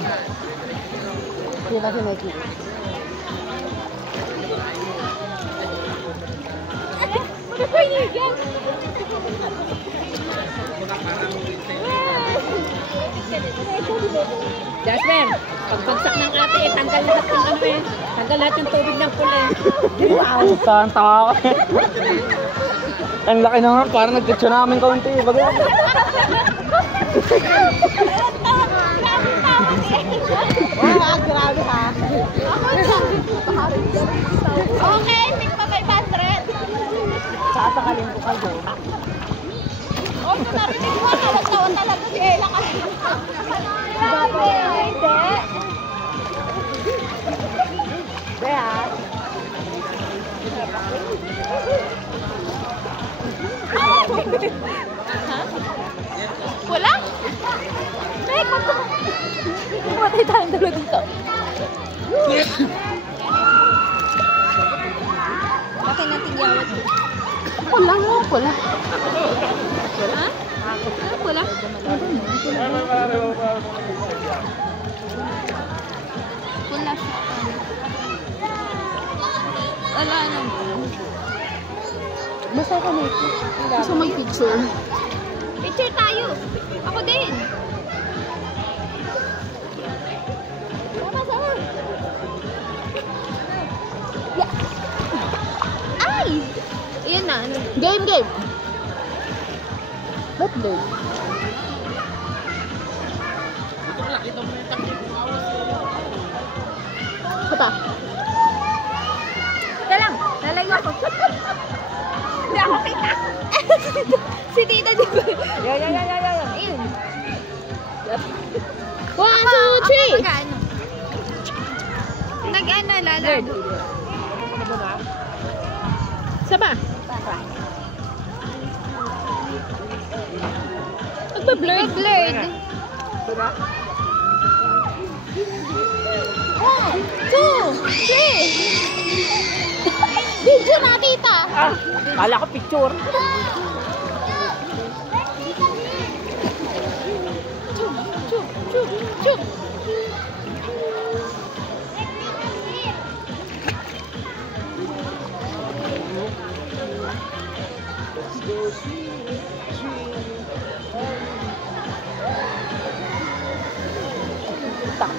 Hindi na si Mikey. Jasmine, pagbagsak ng ate, tanggal lahat ng ano eh. Tanggal lahat yung tubig ng pool eh. Wow! Saan tawa ko? Ang laki naman, parang nag-tsunami kaunti. Bagay. Oh, grabe ha. Okay, tig pa 500. Sasakalin ko kayo. Oh, so narinig mo, tawa talaga si Ella kasi. Grabe, hindi. Bea. Wala? Teka, matay tayong dalawa dito. Bakit natin yawat? Wala nga, wala. Ha? Wala? Wala siya. Wala naman. Basta ka na ito. Gusto mag-picture. Picture tayo. Ako din. Sama. Yeah. Ay! Iyan na. Game! Ba't game? Kata? Ika lang. Lalayo ako. Hindi ako kita. Si Tita di ba? Yeah. Ayun. 1, 2, 3! Nag-ano, lalaro. Saba? Nagpa-blurred. Blurred. 1, 2, 3. Video na, tita. Kala ko picture. Chuk.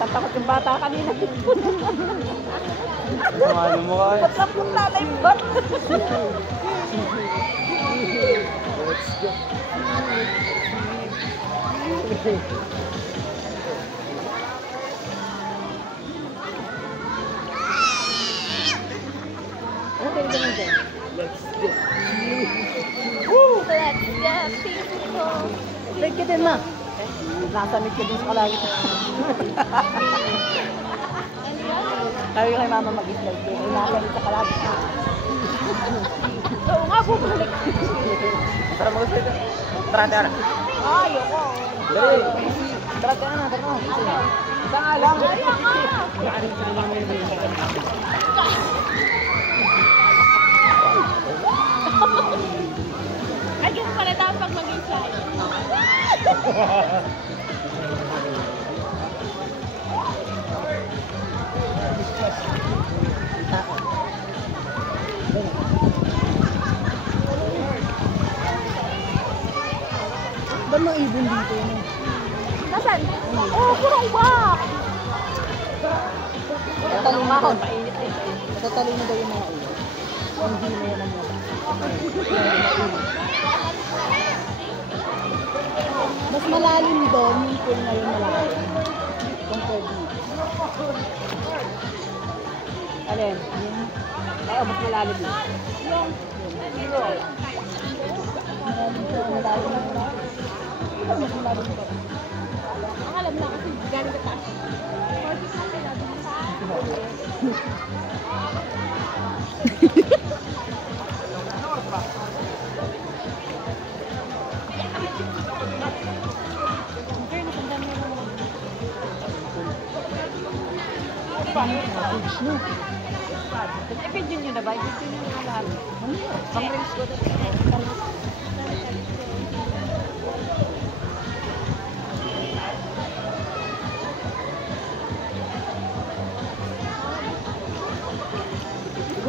Takot yung bata kanina. Ano mo kayo? Patla na yung bat. Let's go. Ano tayo naman dyan? Let's go. Woo! Let's get people. Break ka din, ma. Nasamit ka din sa kalagit. Sabi ko kay mama mag-slide din. Nasamit sa kalagit. Oo nga, bumalik. Tara mag-slide. Tara. Ayoko. Dali. Tara ka na. Isa nga lang. Ay, ganun pala dapat pag mag-slide. Ba't mga ibon dito? Nasaan? Oh, purong wak! Tatalong na ako. Tatalong na daw yung mga ulo. Hindi na yan ang mga. Mas malalim doon yung pool ngayon malalim. Compared dito. Alin? Oo, mas malalim yun. Mas malalim ito. Ang alam na kasi galing ka taas. I-video nyo na ba? I-video nyo na lahat. Pang-reels ko dito.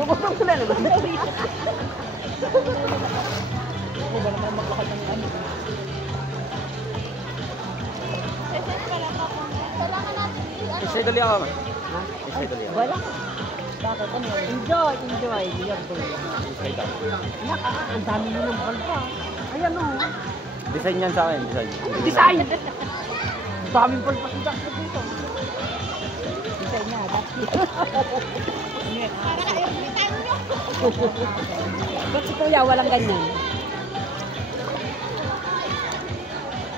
Bubutong ko na naman. Ano ba naman maglakad ng ano? Kailangan natin. Isay dali ako man. Isay dali ako. Wala. Bakit? Ano? Enjoy. Biyag ko. Isay ka. Ang dami mo ng balba. Ayan o. Design yan sa akin. Design! Ang daming balba si Jack dito. Design na. Ba't si Kuya walang ganyan?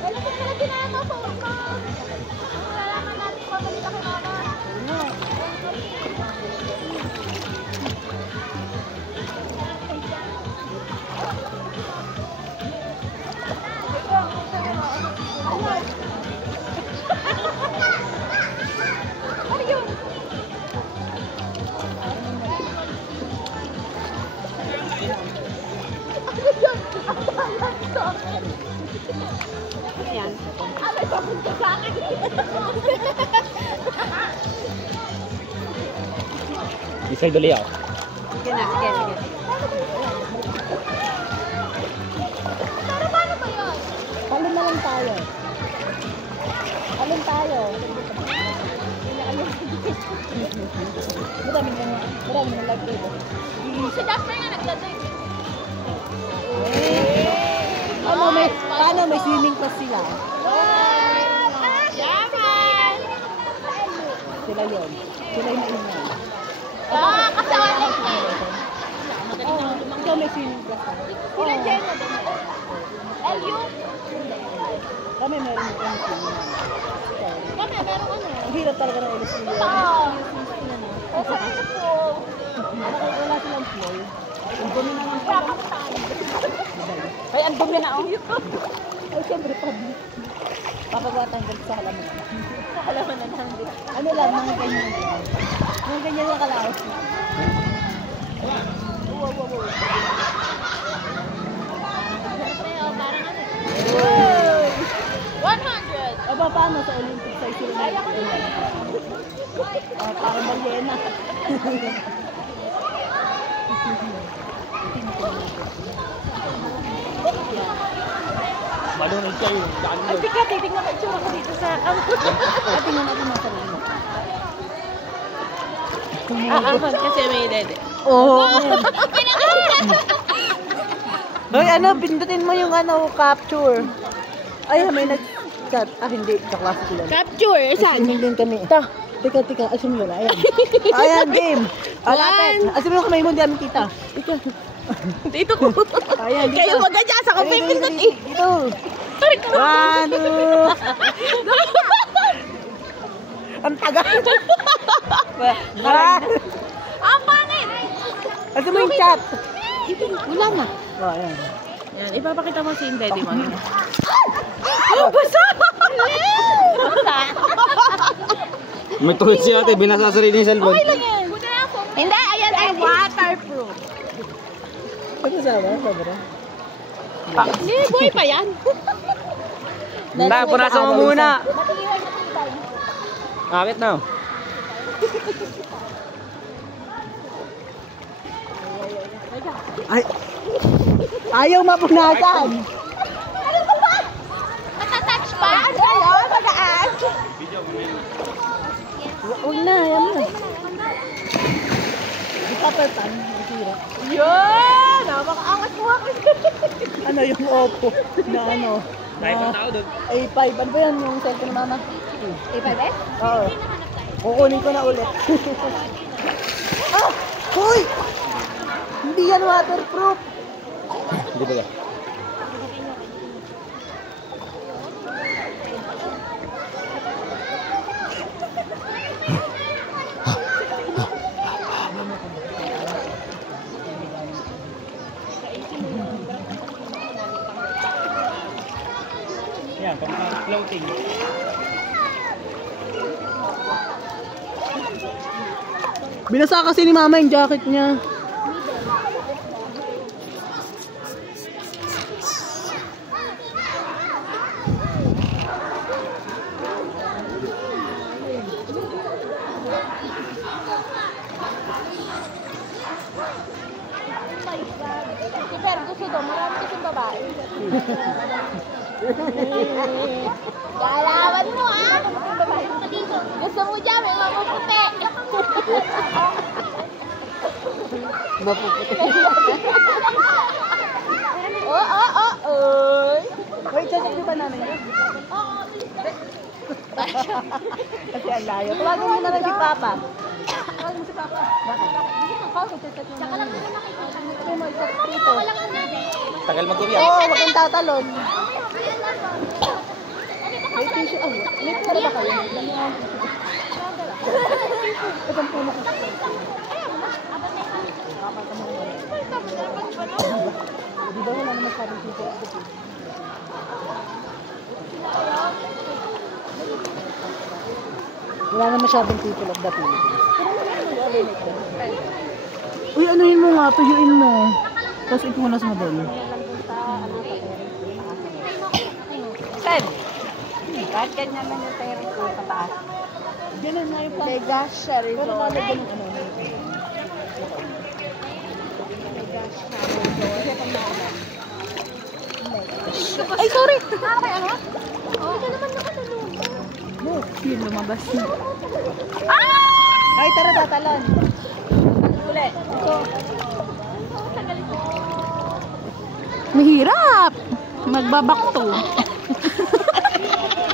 Wala ko pala pinapapawag ko. Malalaman natin kung ano nila kay mama. Ano yun? Ayan. May papunta sa akin. Isay dali ako. Sige na, sige. Pero paano ba yun? Palun na lang tayo. Marami na live dito. Si Jasper nga nagdadive. Paano may swimming class sila? Yaman! Sila yun. Sila yung ingay. Kasawali ka eh. Ikaw may swimming class. Sila Jenna din. LU? Kami meron yung swimming. Kami, meron ano. Ang hirap talaga ng ilustration. Oo. Kasi ano po. Wala silang floor. Ang dumi na lang. Ay, ang dumi na oh. Ay, siyempre public. Papagwatan ko sa halaman. Nakalaman na lang din. Ano lang, mga ganyan. Mga ganyan yung kalaos. Parang ano. 100! O ba, paano sa Olympic size sila? Kaya ko din. Parang balyena. Malunod kayo. Ang bigat, titignan ko itsura ko dito sa Tingnan natin mga sarili mo. Aman kasi may dede. Oo. Hoy, ano, pindutin mo yung ano, capture. Ay, may nag-chat. Hindi, kaklase ko lang. Capture, saan? Swimming din kami. Teka, asin mo na. Ayan. Ayan, game. Alapit. Asin mo na kamay mo, hindi namin kita. Ika. Dito ko. Ayan, dito. Kayo wag dyan sa kong pipindot eh. Dito. 1, 2. Ang tagal. Ang pangit! Asin mo yung chat. Wala na. Oh, ayan. Yan, ipapakita mo si Daddy mo. Oh, basa! Basa! May tuhod siya ate. Binasa sa sarili yung cellphone. Okay lang yan. Hindi, ayan ay waterproof. Ano sabi? Sobra. Hindi, buhay pa yan. Punasan mo muna. Matibay, matibay. Kapit na. Ay. Ayaw mapunasan. Ano ba ba? Matatouch pa? Ano? Magaan? Huwag na, ayaw na. Di pa per pan. Masira. Yun! Napakaangat mo ako. Ano yung Oppo na ano? A5. Ano ba yan yung cellphone ng mama? A5S? Oo. Kukunin ko na ulit. Ah! Hoy! Hindi yan waterproof. Di ba ka? Yan, pang-floating. Binasa kasi ni mama yung jacket niya. gusto doon. Marami kasing babae. Galawan mo ah! Gusto mo dyan, may mapuputi. Mapuputi. Oy! Wait, sasakli ba namin yun? Oo, Kasi ang layo. Tawagin mo na lang si Papa. Tawagin mo si Papa. Bakit? Tsaka lang naman nakikita. Sabi mo, isa dito. Walang natin. Tagal mag-uwi Oo, wag kang tatalon. May tissue. Oh, may pera ba kayo? Itong puno ko. Di ba wala naman sabi dito? Wala na masyadong people of the Philippines. Uy, anuhin mo nga, tuyuin mo. Tapos ipunas mo doon. Seb! Kahit ganyan man yung terrace ko pataas. Ganun na yung May gosh, sorry. Pero lalagyan ng ano. Ay, sorry! Okay, ano? Hindi ka naman nakalulong. No, yun lumabas. Ah! Ay, tara, tatalon. Uli. Mahirap! Magbabakto.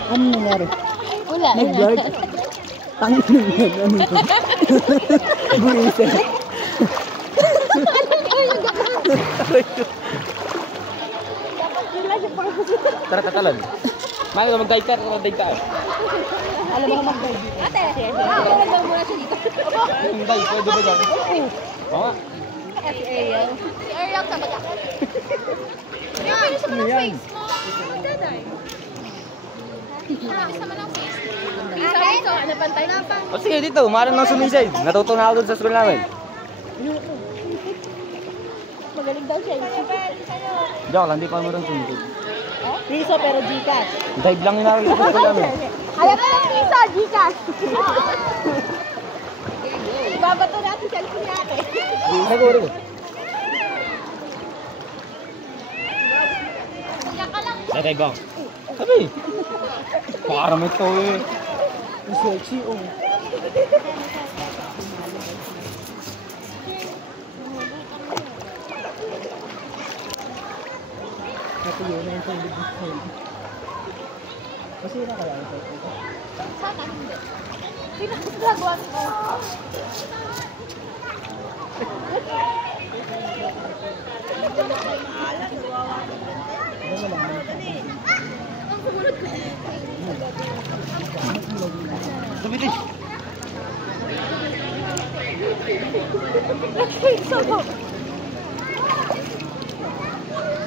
Ano nangyari? Wala. Nag-vlog? Tangin na yan. Ano ito? Buwisit. Tara, tatalon. Mahal ka mag-dive ka, mag-dive ka. Alam mo mag-dive. Ate, magdang muna siya dito. Yung dive, pwede ba dyan? Oo nga. Si Ariel. Si Ariel ka mag Ariel, pwede sa manang face mo. Daday. Isa manang face mo. Isa ito, ano pantay na pa? O sige, dito, maaaring nang sumisay. Natuto na ako doon sa school namin. Magaling daw siya. Diyan lang, di pa mo rin sumisay. Piso pero Gcash. Dive lang yung nakikita sa school namin. Ayaw ka ng pizza, Gcash. Babato natin siya ni ate. Siguro. Saka lang. Let's go. Sabi. Parang ito eh. Sexy, oh. Ito yun na yung tubig ng phone. Masira kaya ito? Sana hindi. Pinakagagawa ko. Sumitin.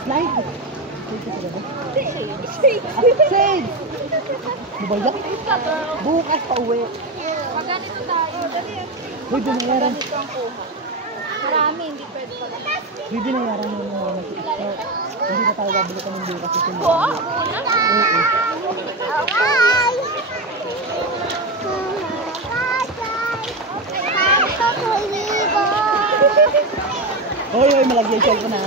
Slide! Shade! Bubayak? Bukas pa uwi. Maganito tayo. Uy, binayaran. Ganito ang kuha. Marami, hindi pwede pala. Uy, binayaran mo yung mga nag-tiktok. Hindi na tayo babalikan ng bukas kasi Oo, muna. Okay. Hoy, hoy, malagyan yung cellphone na.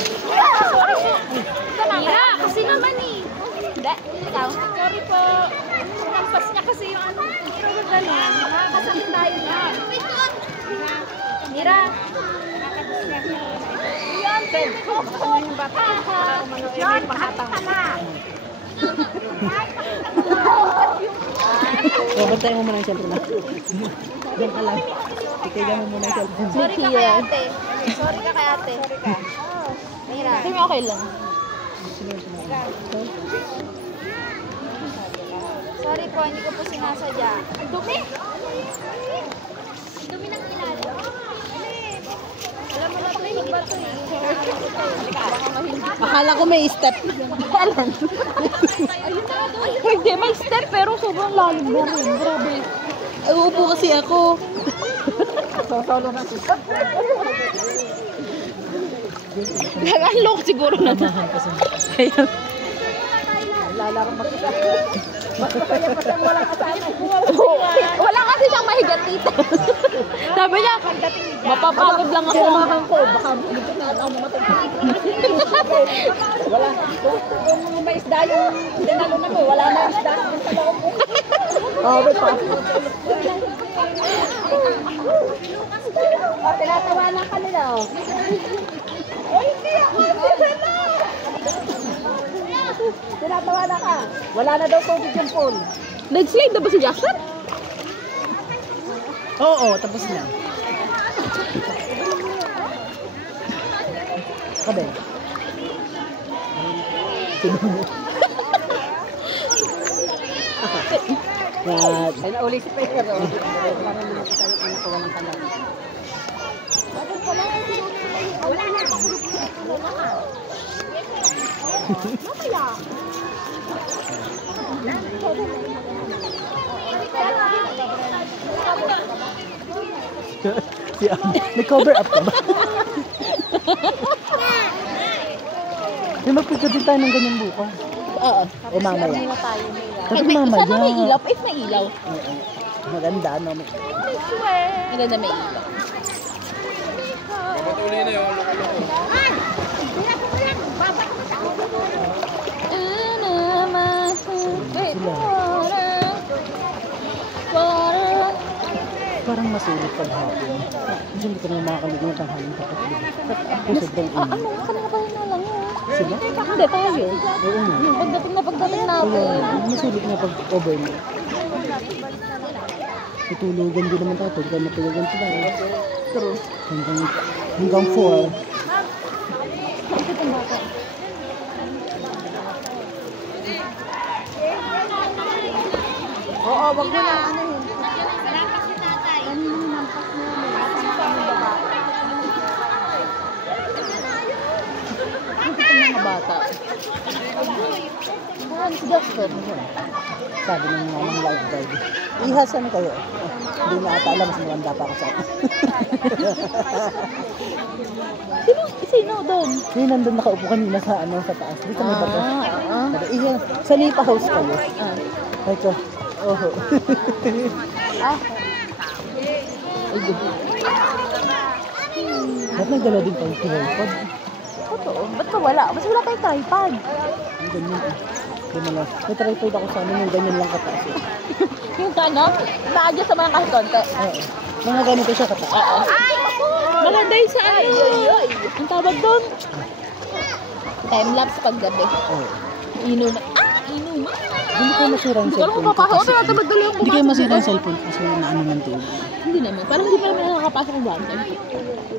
Mira, kasi naman eh. Hindi, ikaw. Sorry po. Sinampas niya kasi yung ano. Pero ganun, nakakasakit tayo na. Mira. Yan, Pen. Ano yung bata? Yan, pahatang ka na. Babantay mo muna yung cellphone na. Diyan ka lang. Itigan mo muna yung cellphone. Sorry ka kay ate. Sorry ka kay ate. Sorry ka. Mira. Hindi okay lang. Sorry po, hindi ko po sinasadya. Ang dumi! Ang dumi ng ilalim. Alam mo na ito yung bato eh. Akala ko may step. Alam. Hindi, may step pero sobrang lalim na rin. Grabe. Ay, uupo kasi ako. Solo na siya. Nag-unlock siguro na ito. Kaya, Lalaro makita. Wala kasi siyang mahigat dito. Sabi niya, mapapagod lang ako. sinamahan ko. Baka dito na ako mamatay. Wala. Kung may isda yung dinalo na mo, wala na isda sa loob. May pa. Tinatawanan ka nila, oh. Tinatawanan ka. Wala na daw tubig yung pool. Nag-slide na ba si Jackson? Oo, tapos na. Kabe. Yan. Ay, nauli si Peter, oh. Wala na naman tayo kung nakawalan ka lang. Wala na pakulog na. Mamaya. Nag-cover up ka ba? May magpicture din tayo ng ganyan bukas. Oo. O mamaya. Kasi mamaya. Sana may ilaw. If may ilaw. Maganda, no? Maganda may ilaw. Patuloy na yun. Parang masulit pag hapon. Kasi hindi ka naman makakaligo ng tanghaling tapat. Kasi sobrang init. Ano? Kanina pa rin na lang yun. Sila? Hindi, tayo. Oo nga. Pagdating natin. Kaya masulit nga pag overnight. Tutulugan din naman tayo. Pwede ka matulugan sila. True. Hanggang 4. Bakit ang bata? Oo, wag mo na. Ano yun? Kanina hinampas na yun. Kasama kami baba. Bakit ang mga bata? Saan si Dexter? Sabi ng mga lifeguard. Ihasan kayo. Hindi na ata alam. Mas maganda pa ako sa akin. Sino doon? Yung nandun nakaupo kanina sa taas. Dito may bato. Sa Lipa House kayo. Ito. Oho. Ba't nagdala din tayo sa tripod? Totoo. Ba't ka wala? Mas wala tayong tripod. Ang ganyan eh. May tripod ako sa amin. Yung ganyan lang kataas eh. Yung ano? Na-adjust sa mga kahit konti. Oo. Mga ganito siya kataas. Maganda yung sa ano. Ang tawag doon? Time-lapse paggabi. Oo. Inuman. Inuman. Hindi kayo masira yung Hindi ko alam cellphone. kung papasok. Ito natin magdala yung Hindi kayo masira yung cellphone kasi naano ng tubig. Hindi naman. Parang hindi pa naman nakakapasok ng banda.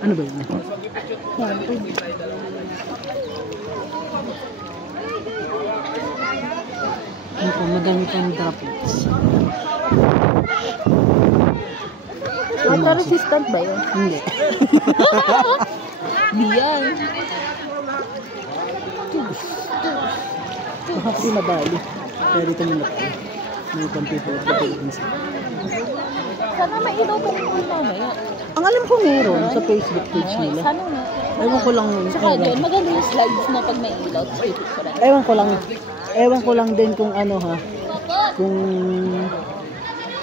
Ano ba yun? Ito, madami pang droplets. Water resistant ba yun? Hindi. Hindi yan. Baka kasi mabali. Kaya dito muna tayo. May computer at pag-iinsa. Sana may ilaw kung mamaya. Ang alam ko meron sa Facebook page nila. Sana na. Ewan ko lang. Tsaka doon, maganda yung slides na pag may ilaw. Tapos may picture. Ewan ko lang din kung ano ha.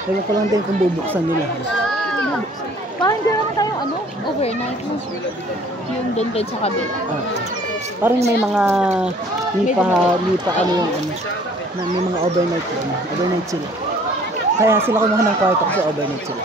Ewan ko lang din kung bubuksan nila. Parang hindi naman tayo overnight. Yung doon din sa kabila. Parang may mga lipa ano yung ano. Na may mga overnight sila. Kaya sila kumuha ng kwarto kasi overnight sila.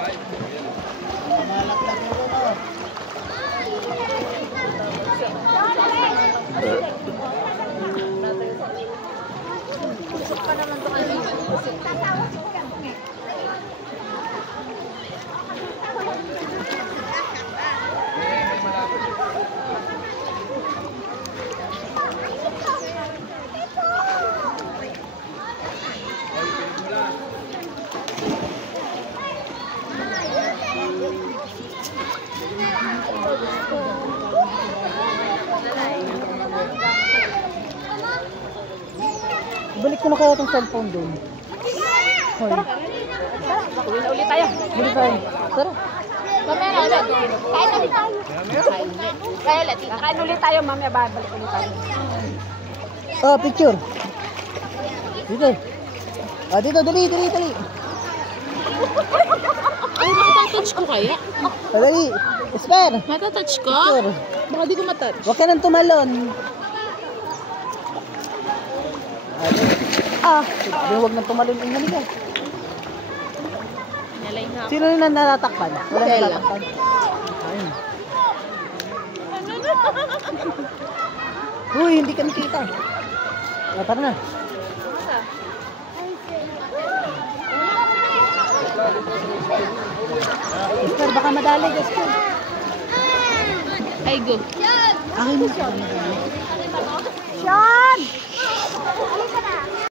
Balik ko na kaya itong cellphone doon. Tara. Uwi na ulit tayo. Balik tayo. Tara. Mamaya na ulit. Kain ulit tayo. Kaya ulit. Kain ulit tayo. Mamaya babalik ulit tayo. Picture. Dito. Dito. Dali. Ay, matatouch ko kaya? Dali. Esper. Matatouch ko? Picture. Baka di ko matouch. Huwag ka nang tumalon. Sabi, huwag nang tumalon yung halika. Nalay nga. Sino na natatakpan? Wala Stella. natatakpan. Ayun. Uy, hindi kami kita. Tara na. Esther, baka madali, Esther. Ay, go. Akin mo siya. Sean! Halika na.